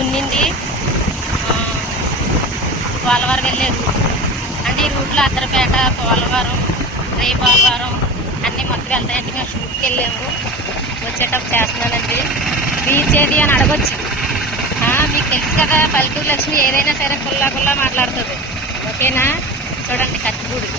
దున్నింది పోలవరం వెళ్ళే రూట్ అంటే ఈ రూట్లో అద్దరపేట పోలవరం రేపాలవరం అన్నీ మొత్తం వెళ్తాయంటే మేము షూట్కి వెళ్ళాము. వచ్చేటప్పుడు చేస్తున్నానండి. బీచ్ ఏది అని అడగొచ్చు. మీకు తెలుసు కదా పల్లెటూరు లక్ష్మి ఏదైనా సరే కుల్లా మాట్లాడుతుంది. ఓకేనా? చూడండి కత్తిపూడి.